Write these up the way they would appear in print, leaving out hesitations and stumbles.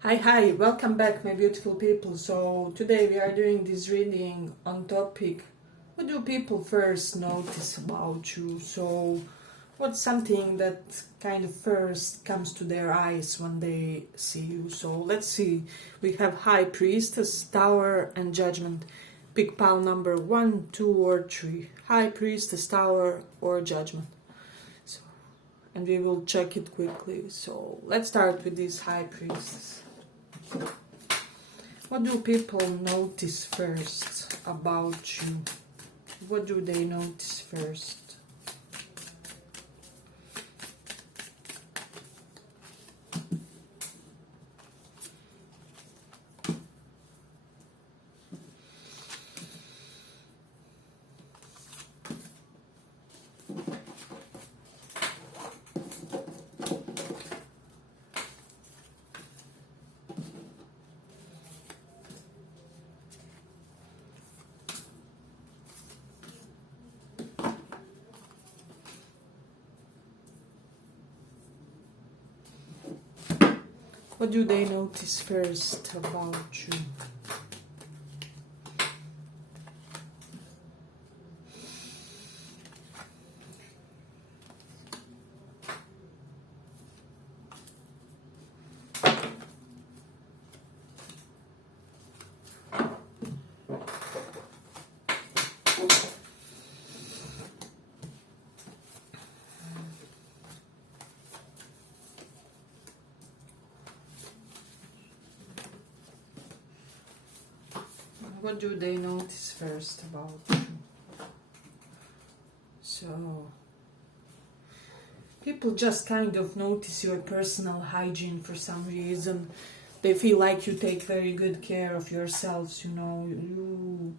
Hi, welcome back, my beautiful people. So, today we are doing this reading on topic what do people first notice about you? So, what's something that kind of first comes to their eyes when they see you? So, let's see. We have High Priestess, Tower, and Judgment. Pick pile number 1, 2, or 3. High Priestess, Tower, or Judgment. So, and we will check it quickly. So, let's start with this High Priestess. What do people notice first about you? What do they notice first? What do they notice first about you? What do they notice first about you? So, people just kind of notice your personal hygiene for some reason. They feel like you take very good care of yourselves, you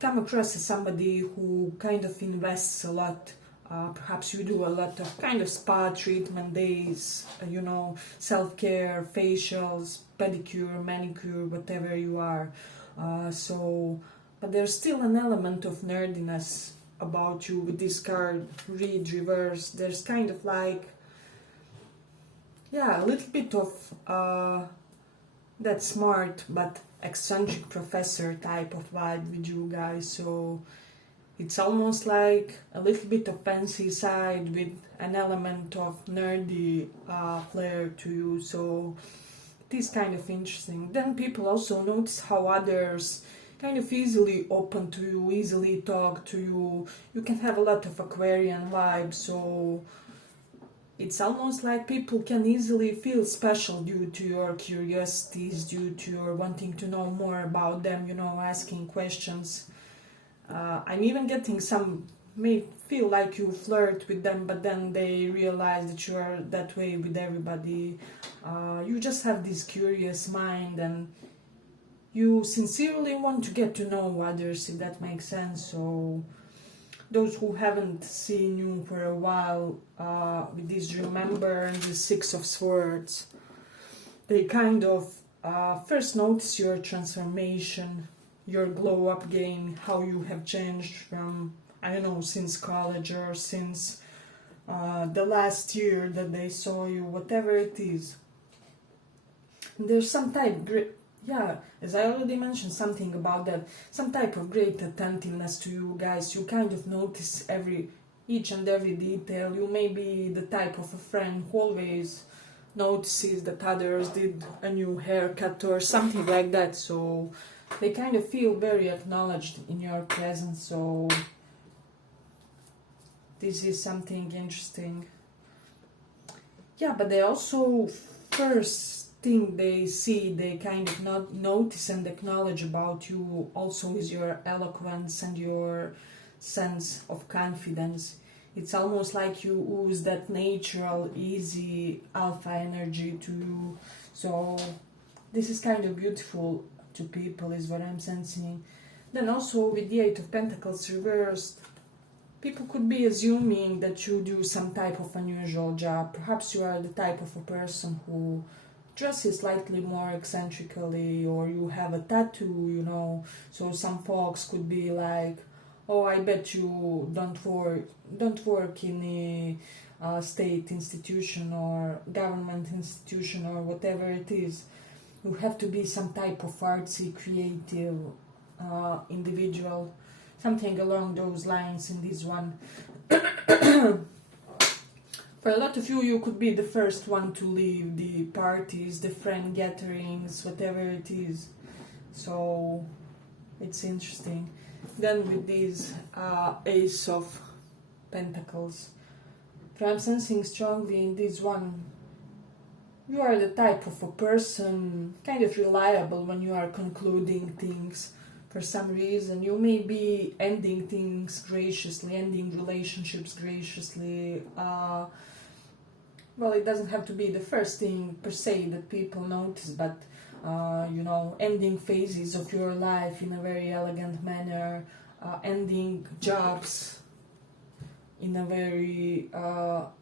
come across as somebody who kind of invests a lot. Perhaps you do a lot of kind of spa treatment days, self-care, facials, pedicure, manicure, whatever you are. But there's still an element of nerdiness about you with this card, read reverse. There's kind of like, a little bit of that smart but eccentric professor type of vibe with you guys. So it's almost like a little bit of fancy side with an element of nerdy flair to you. So it is kind of interesting. Then people also notice how others kind of easily open to you, easily talk to you. You can have a lot of Aquarian vibes, so it's almost like people can easily feel special due to your curiosities, due to your wanting to know more about them, asking questions. I'm even getting some may feel like you flirt with them, but then they realize that you are that way with everybody. You just have this curious mind and you sincerely want to get to know others, if that makes sense. So those who haven't seen you for a while, with this remember and the Six of Swords, they kind of first notice your transformation, your glow up game, how you have changed from, since college or since the last year that they saw you, whatever it is. And there's some type, as I already mentioned something about that, some type of great attentiveness to you guys. You kind of notice each and every detail. You may be the type of a friend who always notices that others did a new haircut or something like that. So they kind of feel very acknowledged in your presence. So this is something interesting. But they also first thing they see, they kind of not notice and acknowledge about you also is your eloquence and your sense of confidence. It's almost like you ooze that natural, easy alpha energy to you. So this is kind of beautiful to people, is what I'm sensing. Then also with the Eight of Pentacles reversed, people could be assuming that you do some type of unusual job. Perhaps you are the type of a person who dresses slightly more eccentrically, or you have a tattoo, So some folks could be like, oh, I bet you don't work in a state institution or government institution or whatever it is. you have to be some type of artsy, creative individual, something along those lines in this one. For a lot of you, you could be the first one to leave the parties, the friend gatherings, whatever it is. So it's interesting. Then with this Ace of Pentacles, I'm sensing strongly in this one, you are the type of a person kind of reliable when you are concluding things. For some reason, you may be ending things graciously, ending relationships graciously. Well, it doesn't have to be the first thing per se that people notice, but you know, ending phases of your life in a very elegant manner, ending jobs in a very,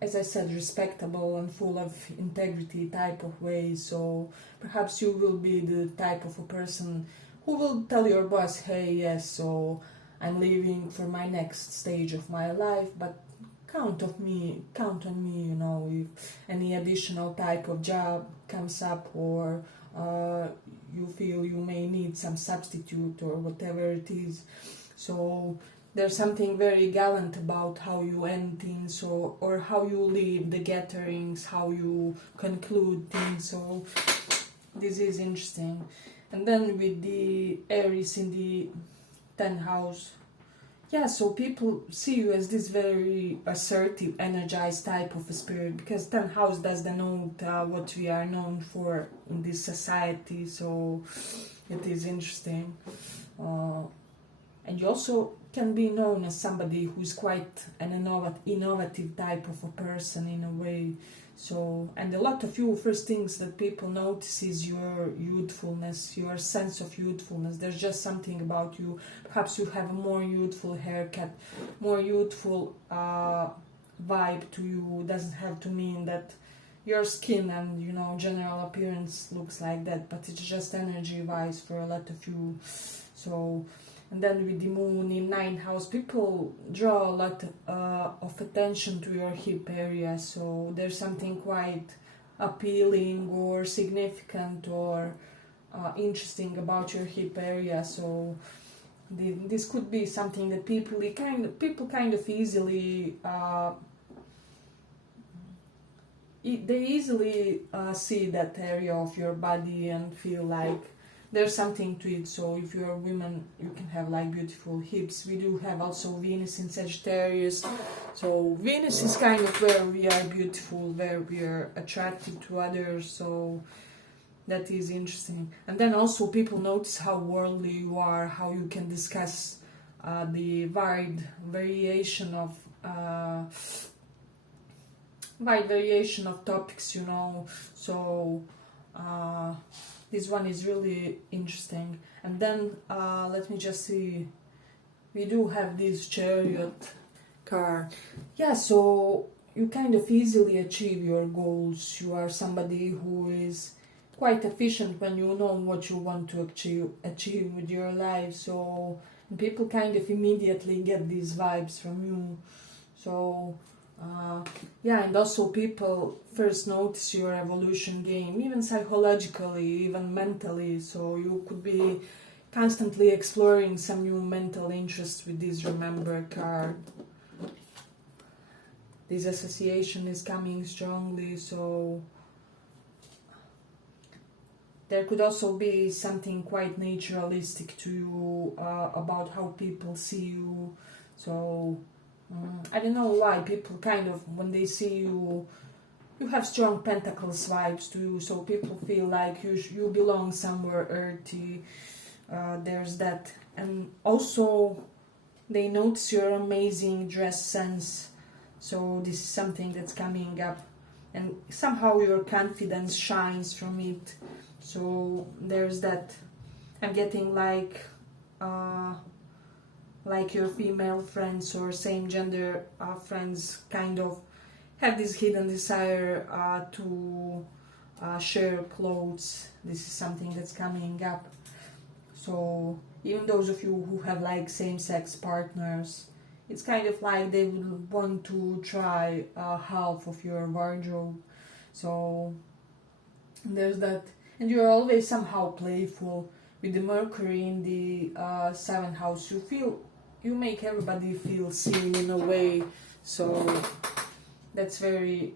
as I said, respectable and full of integrity type of way. So perhaps you will be the type of a person who will tell your boss, hey, yes, so I'm leaving for my next stage of my life, but count on me, you know, if any additional type of job comes up, or you feel you may need some substitute or whatever it is. So there's something very gallant about how you end things, or how you leave the gatherings, how you conclude things. So this is interesting. And then with the Aries in the 10th house, yeah, so people see you as this very assertive, energized type of a spirit, because 10th house does denote what we are known for in this society. So it is interesting. And you also can be known as somebody who's quite an innovative type of a person in a way. So, and a lot of you, first things that people notice is your youthfulness, your sense of youthfulness. There's just something about you. Perhaps you have a more youthful haircut, more youthful vibe to you. Doesn't have to mean that your skin and, you know, general appearance looks like that, but it's just energy-wise for a lot of you. So, and then with the moon in 9th house, people draw a lot of attention to your hip area. So there's something quite appealing or significant or interesting about your hip area. So this could be something that people kind of easily they easily see that area of your body and feel like there's something to it. So if you're a woman, you can have like beautiful hips. We do have also Venus in Sagittarius. So Venus is kind of where we are beautiful, where we are attractive to others. So that is interesting. And then also people notice how worldly you are, how you can discuss the wide variation of topics, you know. So this one is really interesting. And then let me just see, we do have this Chariot card. Yeah, so you kind of easily achieve your goals. You are somebody who is quite efficient when you know what you want to achieve with your life. So people kind of immediately get these vibes from you. So yeah, and also people first notice your evolution game, even psychologically, even mentally. So you could be constantly exploring some new mental interest with this Remember card. This association is coming strongly, so there could also be something quite naturalistic to you about how people see you. So I don't know why people kind of, when they see you, you have strong Pentacles vibes to you, so people feel like you belong somewhere earthy. There's that. And also they notice your amazing dress sense. So this is something that's coming up, and somehow your confidence shines from it. So there's that. I'm getting like your female friends or same gender friends kind of have this hidden desire to share clothes. This is something that's coming up. So even those of you who have like same-sex partners, it's kind of like they would want to try half of your wardrobe. So there's that. And you're always somehow playful. With the Mercury in the 7th house, you make everybody feel seen in a way. So that's very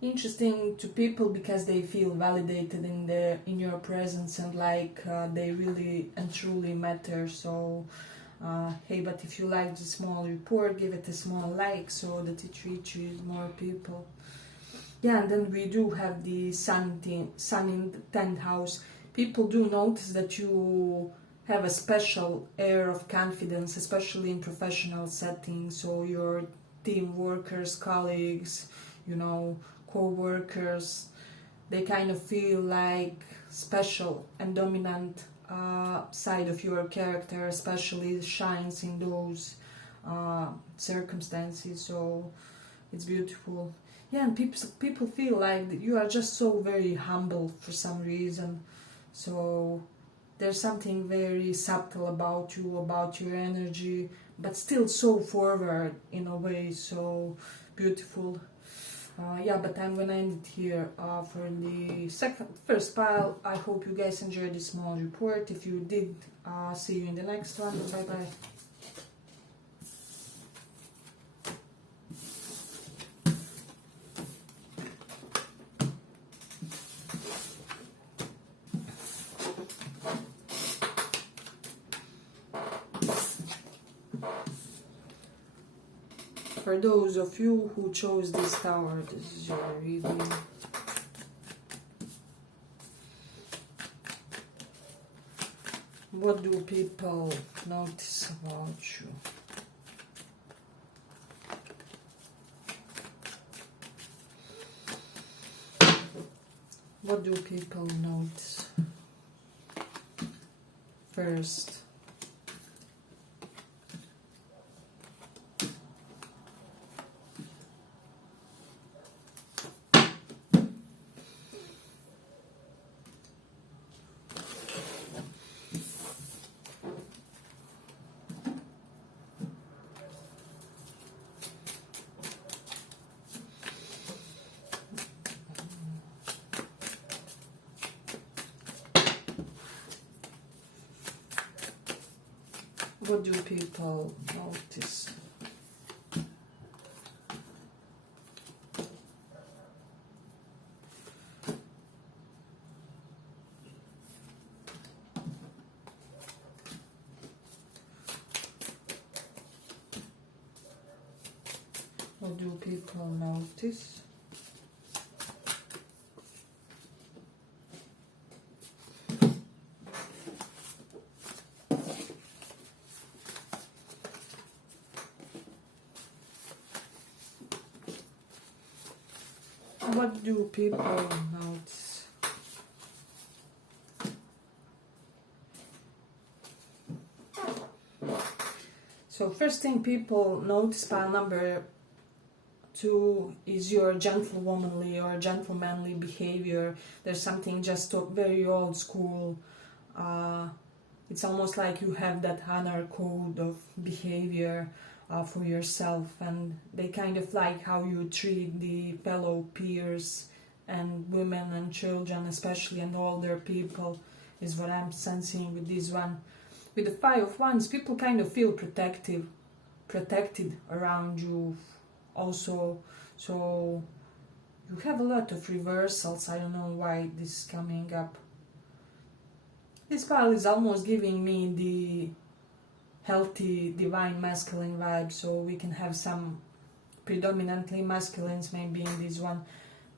interesting to people because they feel validated in your presence, and like they really and truly matter. So hey, but if you like the small report, give it a small like so that it reaches more people. Yeah, and then we do have the sun in the 10th house. People do notice that you have a special air of confidence, especially in professional settings. So your team workers, colleagues, co-workers, they kind of feel like special and dominant side of your character, especially shines in those circumstances. So it's beautiful. Yeah, and people feel like you are just so very humble for some reason. So there's something very subtle about you, about your energy, but still so forward in a way. So beautiful. Yeah, but I'm gonna end it here for the first pile. I hope you guys enjoyed this small report. If you did, see you in the next one. Bye bye. For those of you who chose this tower, this is your reading. What do people notice about you? What do people notice? First, what do people notice? What do people notice? What do people notice? So first thing people notice, pile number 2, is your gentlewomanly or gentlemanly behavior. There's something just very old school. It's almost like you have that honor code of behavior for yourself, and they kind of like how you treat the fellow peers and women and children, especially, and older people, is what I'm sensing with this one. With the 5 of Wands, people kind of feel protected around you also. So you have a lot of reversals. I don't know why this is coming up. This pile is almost giving me the healthy divine masculine vibe, so we can have some predominantly masculines maybe in this one.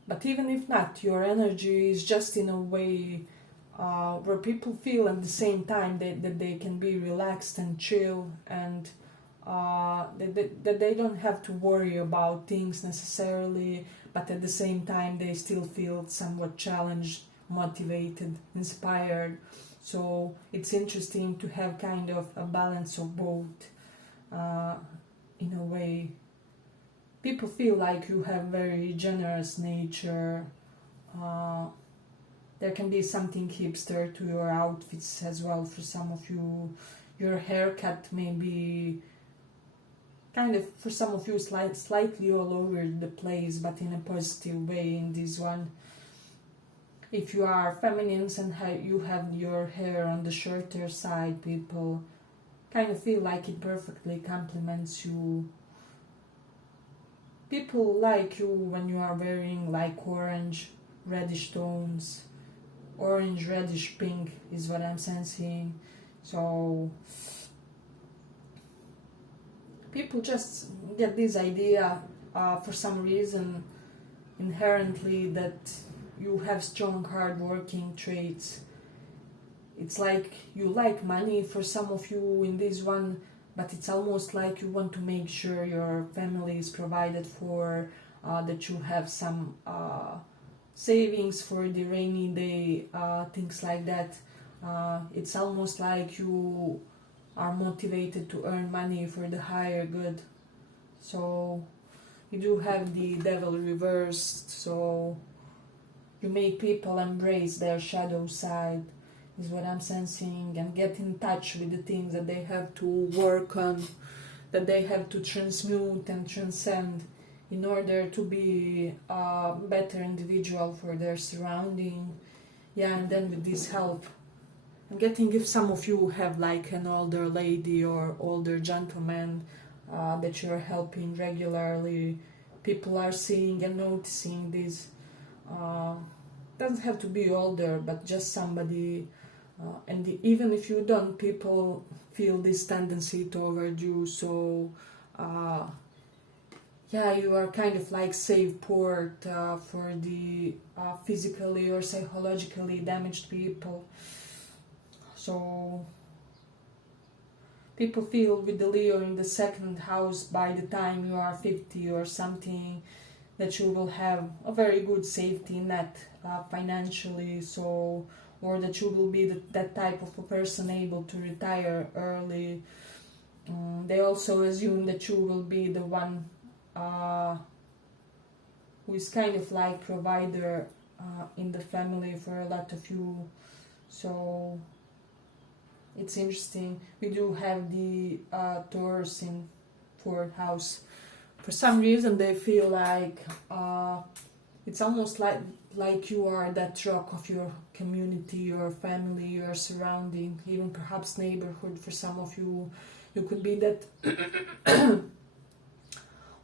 But even if not, your energy is just in a way where people feel at the same time that they can be relaxed and chill, and that they don't have to worry about things necessarily, but at the same time they still feel somewhat challenged, motivated, inspired. So it's interesting to have kind of a balance of both in a way. People feel like you have very generous nature. There can be something hipster to your outfits as well for some of you. Your haircut may be kind of, for some of you, slightly all over the place, but in a positive way in this one. if you are feminine and you have your hair on the shorter side, people kind of feel like it perfectly complements you. People like you when you are wearing like orange, reddish tones. Orange, reddish, pink is what I'm sensing. So people just get this idea for some reason inherently that you have strong hard-working traits. It's like you like money for some of you in this one, but it's almost like you want to make sure your family is provided for, that you have some savings for the rainy day, things like that. It's almost like you are motivated to earn money for the higher good. So you do have the devil reversed, so you make people embrace their shadow side, is what I'm sensing, and get in touch with the things that they have to work on, that they have to transmute and transcend in order to be a better individual for their surrounding. Yeah, and then with this help, I'm getting if some of you have like an older lady or older gentleman that you're helping regularly. People are seeing and noticing this. Doesn't have to be older, but just somebody. And even if you don't, people feel this tendency toward you. So, yeah, you are kind of like safe port for the physically or psychologically damaged people. So people feel with the Leo in the second house, by the time you are 50 or something, that you will have a very good safety net financially, so, or that you will be that type of a person able to retire early. They also assume that you will be the one who is kind of like provider in the family for a lot of you. So it's interesting. We do have the Taurus in 4th house. For some reason they feel like it's almost like you are that rock of your community, your family, your surrounding, even perhaps neighborhood. For some of you, you could be that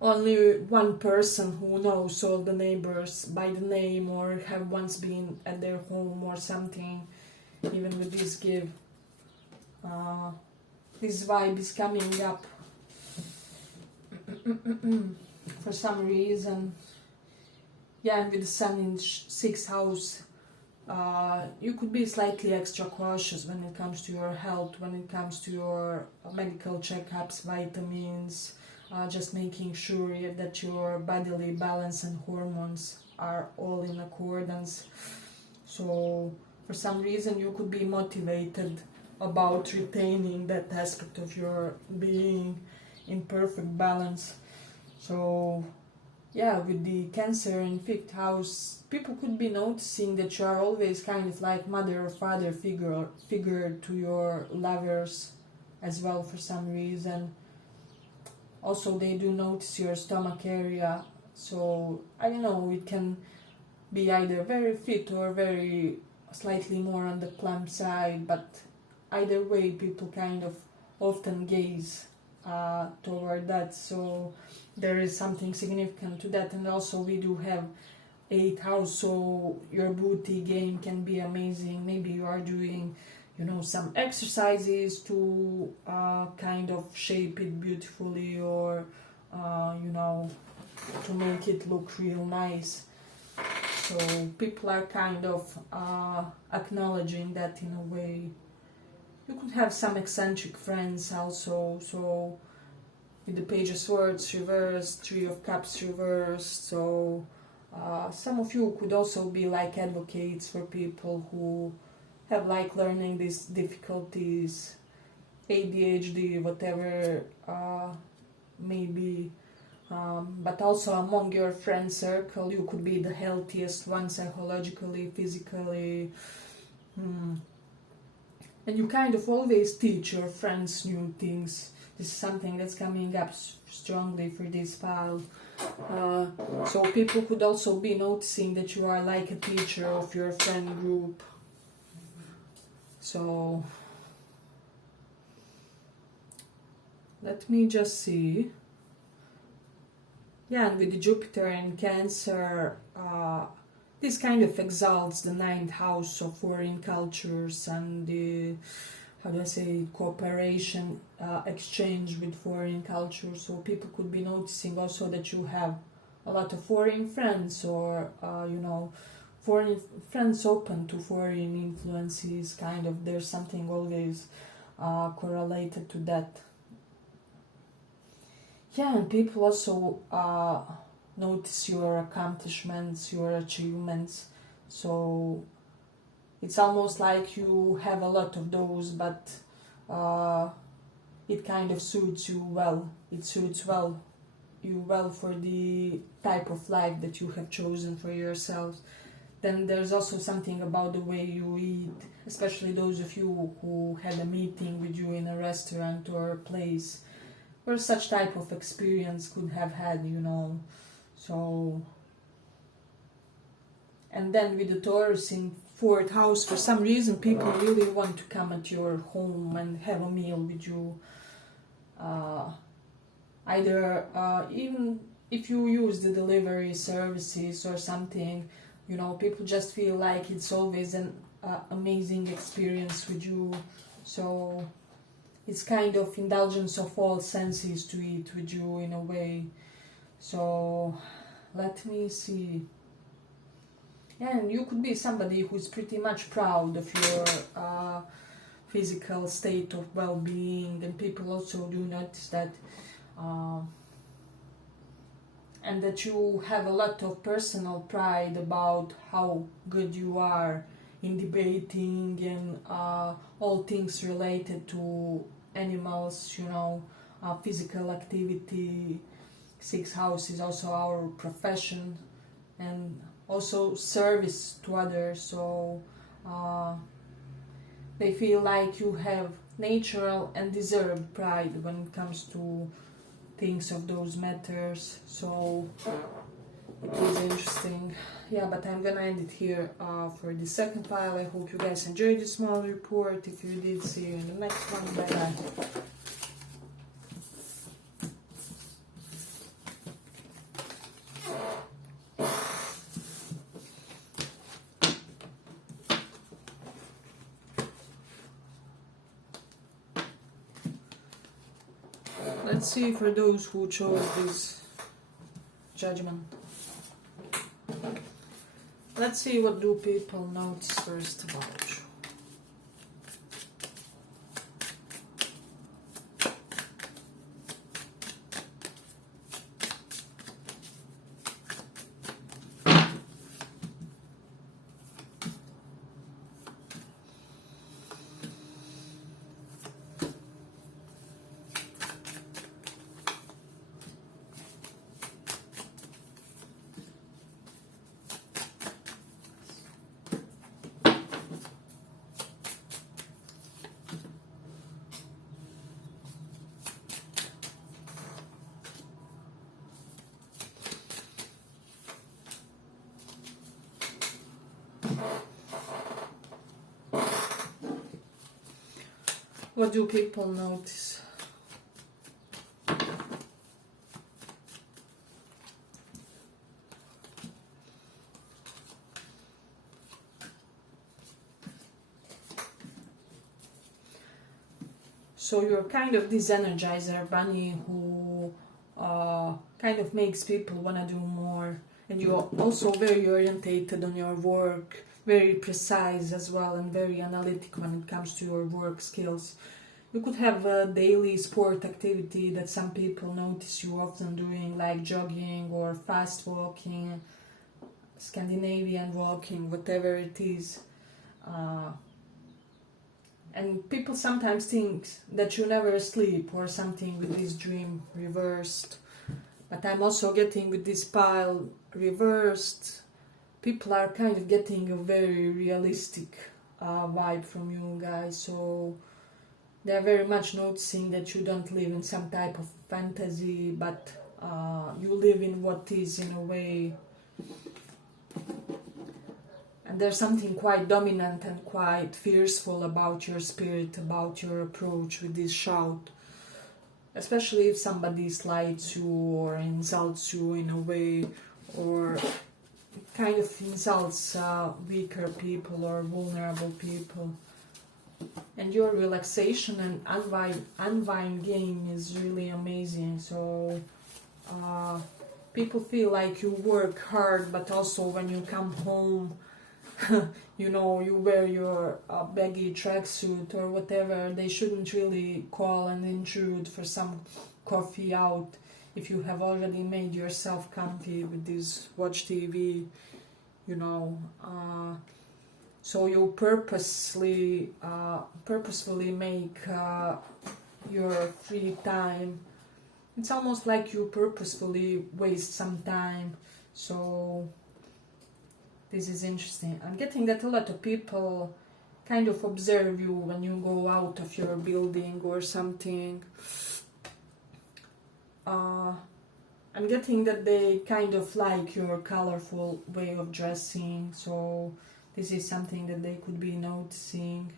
only one person who knows all the neighbors by the name, or have once been at their home or something. Even with this give, this vibe is coming up for some reason. Yeah, and with the sun in 6th house, you could be slightly extra cautious when it comes to your health, when it comes to your medical checkups, vitamins, just making sure that your bodily balance and hormones are all in accordance. So for some reason you could be motivated about retaining that aspect of your being in perfect balance. So yeah, with the Cancer in 5th house, people could be noticing that you are always kind of like mother or father figure to your lovers as well for some reason. Also, they do notice your stomach area. So I don't know, it can be either very fit or very slightly more on the plump side, but either way people kind of often gaze toward that. So there is something significant to that. And also we do have 8th house, so your booty game can be amazing. Maybe you are doing, some exercises to kind of shape it beautifully, or to make it look real nice. So people are kind of acknowledging that in a way. You could have some eccentric friends also, so with the Page of Swords reversed, 3 of Cups reversed, so some of you could also be like advocates for people who have like learning these difficulties, ADHD, whatever maybe. But also among your friend circle, you could be the healthiest one psychologically, physically. And you kind of always teach your friends new things. This is something that's coming up strongly for this file. So people could also be noticing that you are like a teacher of your friend group. So let me just see. Yeah, and with the Jupiter and Cancer, this kind of exalts the ninth house of foreign cultures and the, how do I say, cooperation, exchange with foreign cultures. So people could be noticing also that you have a lot of foreign friends, or you know, foreign friends open to foreign influences. Kind of, there's something always correlated to that. Yeah, and people also notice your accomplishments, your achievements. So it's almost like you have a lot of those, but it kind of suits you well. It suits you well for the type of life that you have chosen for yourselves. Then there's also something about the way you eat, especially those of you who had a meeting with you in a restaurant or a place where such type of experience could have had, you know. So, and then with the Taurus in 4th house, for some reason people really want to come at your home and have a meal with you. Either even if you use the delivery services or something, you know, people just feel like it's always an amazing experience with you. So it's kind of indulgence of all senses to eat with you in a way. So let me see. And you could be somebody who's pretty much proud of your physical state of well-being, and people also do notice that, and that you have a lot of personal pride about how good you are in debating and all things related to animals, you know, physical activity. 6th house is also our profession, and also service to others. So they feel like you have natural and deserved pride when it comes to things of those matters. So it is interesting. Yeah, but I'm gonna end it here for the second file. I hope you guys enjoyed this small report. If you did, see you in the next one. Bye bye. Let's see for those who chose this judgment. Let's see what do people notice first about you. What do people notice? So you're kind of this energizer bunny who kind of makes people want to do more, and you're also very orientated on your work, very precise as well, and very analytic when it comes to your work skills. You could have a daily sport activity that some people notice you often doing, like jogging or fast walking, Scandinavian walking, whatever it is. And people sometimes think that you never sleep or something with this dream reversed. But I'm also getting with this pile reversed. People are kind of getting a very realistic vibe from you guys. So they're very much noticing that you don't live in some type of fantasy, but you live in what is, in a way. And there's something quite dominant and quite fearful about your spirit, about your approach with this shout. Especially if somebody slights you or insults you in a way, or kind of insults weaker people or vulnerable people. And your relaxation and unwind game is really amazing. So people feel like you work hard, but also when you come home, you know, you wear your baggy tracksuit or whatever, they shouldn't really call and intrude for some coffee out if you have already made yourself comfy with this watch TV, you know. So you purposefully make your free time. It's almost like you purposefully waste some time. So this is interesting. I'm getting that a lot of people kind of observe you when you go out of your building or something. I'm getting that they kind of like your colorful way of dressing. So this is something that they could be noticing.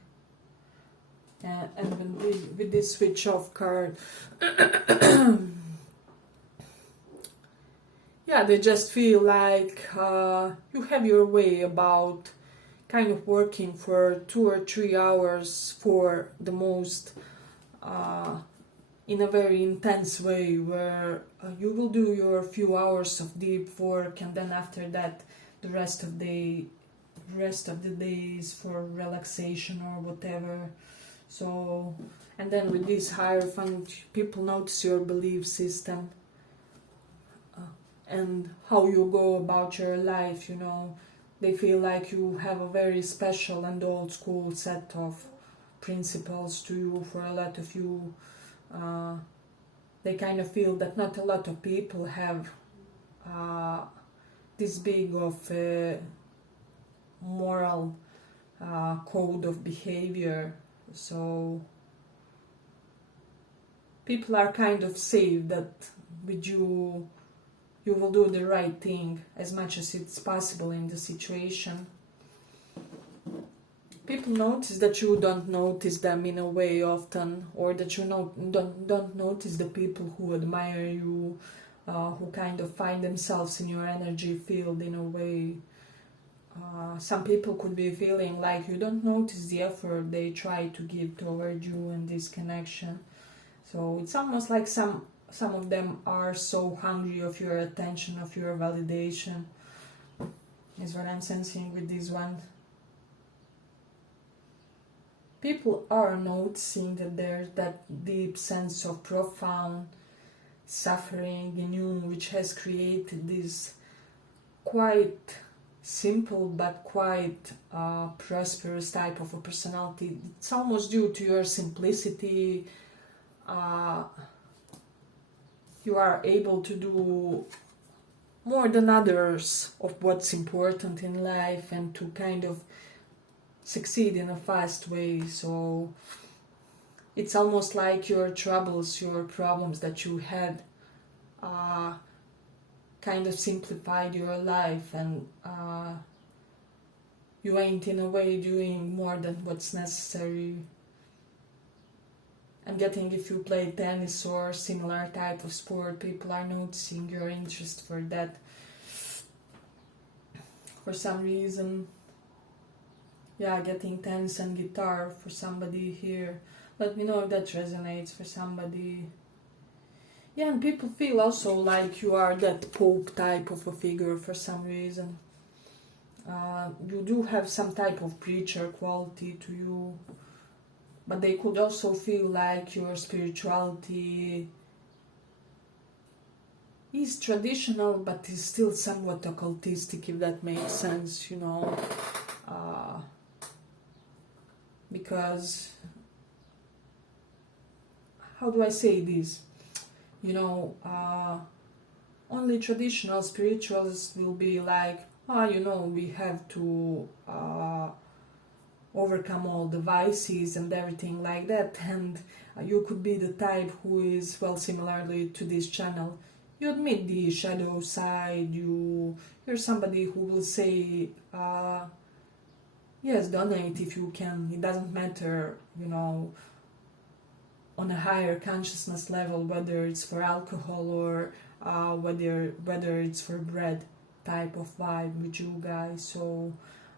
And with this switch off card, yeah, they just feel like you have your way about kind of working for 2 or 3 hours for the most, in a very intense way, where you will do your few hours of deep work, and then after that the rest of the day is for relaxation or whatever. So, and then with this Hierophant, people notice your belief system and how you go about your life, you know. They feel like you have a very special and old school set of principles to you. For a lot of you, they kind of feel that not a lot of people have this big of a moral code of behavior. So people are kind of safe that with you will do the right thing as much as it's possible in the situation. People notice that you don't notice them in a way often, or that you don't notice the people who admire you, who kind of find themselves in your energy field in a way. Some people could be feeling like you don't notice the effort they try to give toward you in this connection. So it's almost like some of them are so hungry of your attention, of your validation, is what I'm sensing with this one. People are noticing that there's that deep sense of profound suffering in you, which has created this quite simple but quite prosperous type of a personality. It's almost due to your simplicity. You are able to do more than others of what's important in life and to kind of succeed in a fast way. So it's almost like your troubles, your problems that you had kind of simplified your life, and you ain't in a way doing more than what's necessary. I'm getting if you play tennis or similar type of sport, people are noticing your interest for that for some reason. Yeah, getting tennis and guitar for somebody here. Let me know if that resonates for somebody. Yeah, and people feel also like you are that Pope type of a figure for some reason. You do have some type of preacher quality to you, but they could also feel like your spirituality is traditional, but is still somewhat occultistic, if that makes sense, you know. Because, how do I say this? You know, only traditional spirituals will be like, you know, we have to overcome all the vices and everything like that. And you could be the type who is, well, similarly to this channel, you admit the shadow side. You're somebody who will say, yes, donate if you can. It doesn't matter, you know, on a higher consciousness level, whether it's for alcohol or whether it's for bread type of vibe with you guys. So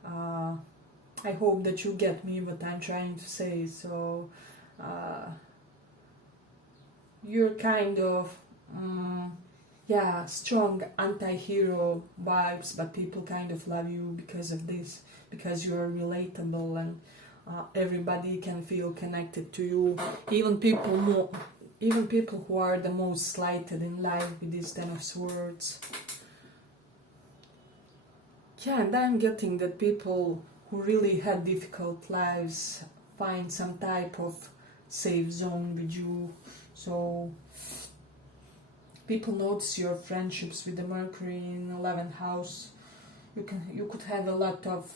I hope that you get me what I'm trying to say. So you're kind of strong anti-hero vibes, but people kind of love you because of this, because you're relatable and everybody can feel connected to you, even people who are the most slighted in life with these ten of swords. Yeah, and I'm getting that people who really had difficult lives find some type of safe zone with you. So people notice your friendships with the Mercury in 11th house. You could have a lot of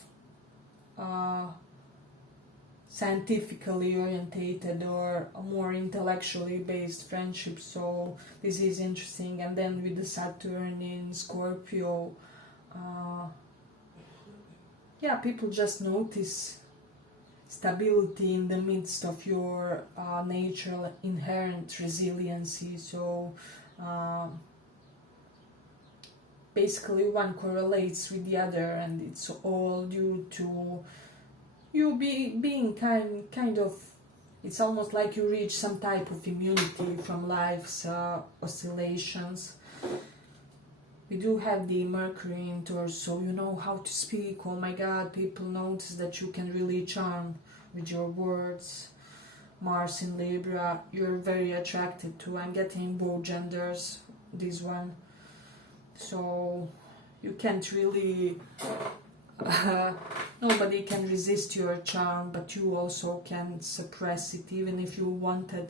scientifically orientated or more intellectually based friendships, so this is interesting. And then with the Saturn in Scorpio, people just notice stability in the midst of your natural inherent resiliency. So basically one correlates with the other, and it's all due to you being kind of, it's almost like you reach some type of immunity from life's oscillations. We do have the Mercury in Taurus, so you know how to speak. Oh my god, people notice that you can really charm with your words. Mars in Libra, you're very attracted to. I'm getting both genders, this one. So you can't really... nobody can resist your charm, but you also can suppress it, even if you wanted.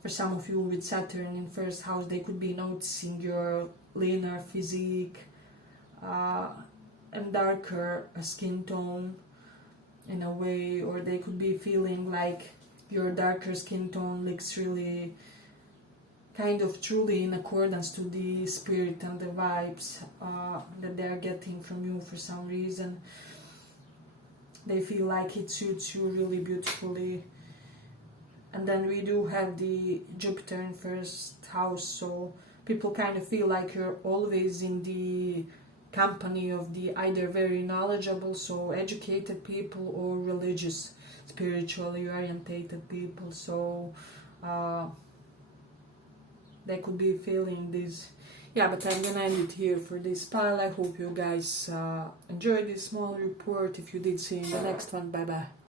For some of you with Saturn in first house, they could be noticing your leaner physique and darker skin tone in a way, or they could be feeling like your darker skin tone looks really kind of truly in accordance to the spirit and the vibes that they are getting from you for some reason. They feel like it suits you really beautifully. And then we do have the Jupiter in first house, so people kind of feel like you're always in the company of the either very knowledgeable, so educated people, or religious, spiritually orientated people. So they could be feeling this. Yeah, but I'm gonna end it here for this pile. I hope you guys enjoyed this small report. If you did, see you in the next one. Bye bye.